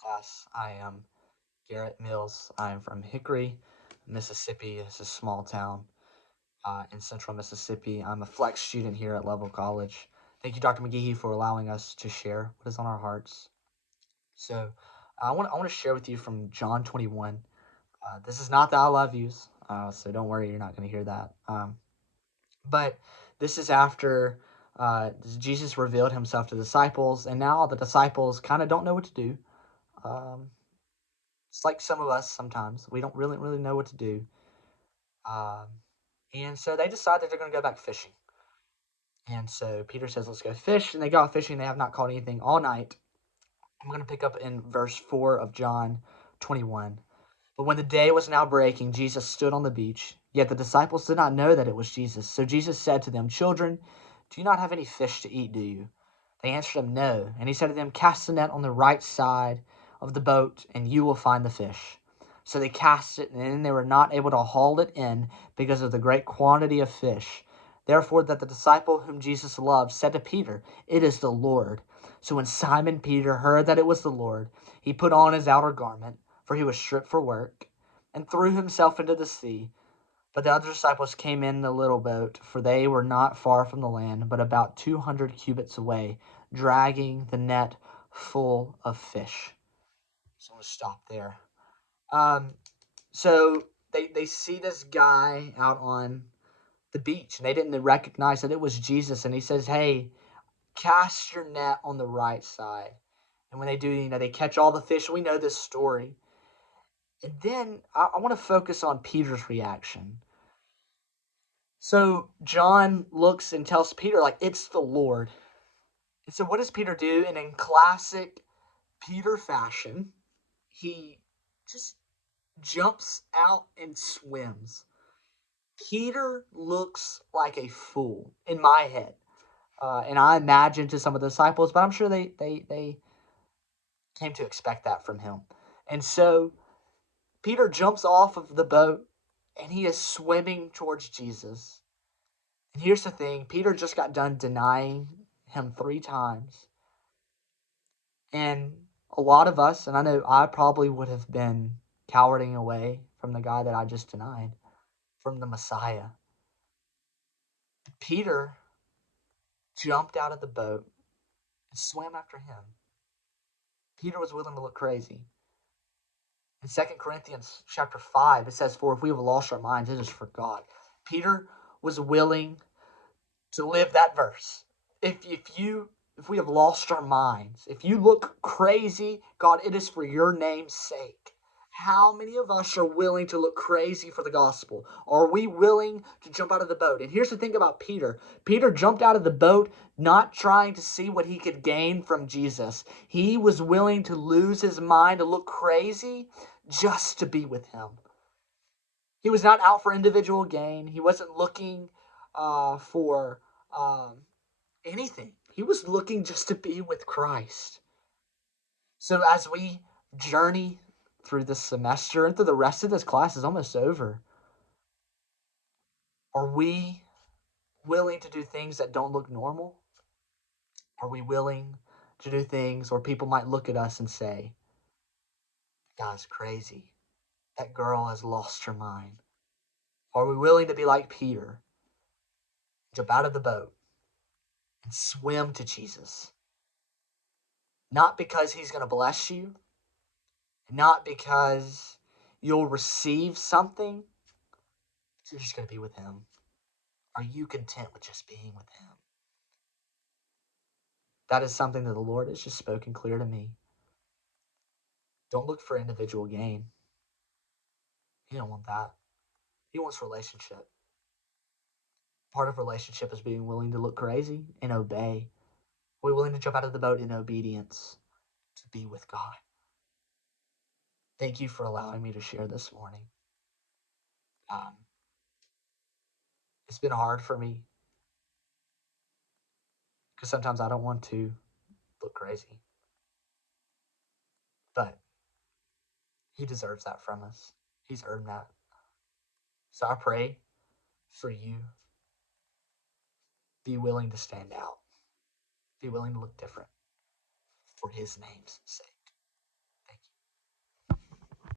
class. I am Garrett Mills. I am from Hickory, Mississippi. It's a small town in central Mississippi. I'm a flex student here at Level College. Thank you, Dr. McGehee, for allowing us to share what is on our hearts. So, I want to share with you from John 21. This is not the I love yous, so don't worry, you're not going to hear that. But this is after Jesus revealed himself to the disciples, and now the disciples kind of don't know what to do. Um, It's like some of us sometimes. We don't really know what to do. Um, and so they decide that they're going to go back fishing. And so Peter says, let's go fish. And they go out fishing. They have not caught anything all night. I'm going to pick up in verse 4 of John 21. But when the day was now breaking, Jesus stood on the beach. Yet the disciples did not know that it was Jesus. So Jesus said to them, children, do you not have any fish to eat, do you? They answered him, no. And he said to them, cast the net on the right side of the boat, and you will find the fish. So they cast it, and then they were not able to haul it in because of the great quantity of fish. Therefore, that the disciple whom Jesus loved said to Peter, it is the Lord. So when Simon Peter heard that it was the Lord, he put on his outer garment, for he was stripped for work, and threw himself into the sea. But the other disciples came in the little boat, for they were not far from the land, but about 200 cubits away, dragging the net full of fish. So I'm going to stop there. So they see this guy out on the beach, and they didn't recognize that it was Jesus. And he says, hey, cast your net on the right side. And when they do, they catch all the fish. We know this story. And then I want to focus on Peter's reaction. So John looks and tells Peter, like, it's the Lord. And so what does Peter do? And in classic Peter fashion, he just jumps out and swims. Peter looks like a fool in my head. And I imagine to some of the disciples, but I'm sure they came to expect that from him. And so Peter jumps off of the boat and he is swimming towards Jesus. And here's the thing, Peter just got done denying him 3 times. And a lot of us, and I know I probably would have been cowarding away from the guy that I just denied, from the Messiah. Peter jumped out of the boat and swam after him. Peter was willing to look crazy. In 2 Corinthians chapter 5, it says, for if we have lost our minds, it is for God. Peter was willing to live that verse. If we have lost our minds, if you look crazy, God, it is for your name's sake. How many of us are willing to look crazy for the gospel? Are we willing to jump out of the boat? And here's the thing about Peter. Peter jumped out of the boat not trying to see what he could gain from Jesus. He was willing to lose his mind, to look crazy, just to be with him. He was not out for individual gain. He wasn't looking for anything. He was looking just to be with Christ. So as we journey through this semester and through the rest of this class is almost over, are we willing to do things that don't look normal? Are we willing to do things where people might look at us and say, that guy's crazy. That girl has lost her mind. Are we willing to be like Peter, jump out of the boat and swim to Jesus? Not because he's going to bless you, not because you'll receive something, but you're just going to be with him. Are you content with just being with him? That is something that the Lord has just spoken clear to me. Don't look for individual gain. He don't want that. He wants relationship. Part of relationship is being willing to look crazy and obey. We're willing to jump out of the boat in obedience to be with God. Thank you for allowing me to share this morning. It's been hard for me because sometimes I don't want to look crazy. But he deserves that from us. He's earned that. So I pray for you. Be willing to stand out. Be willing to look different for his name's sake.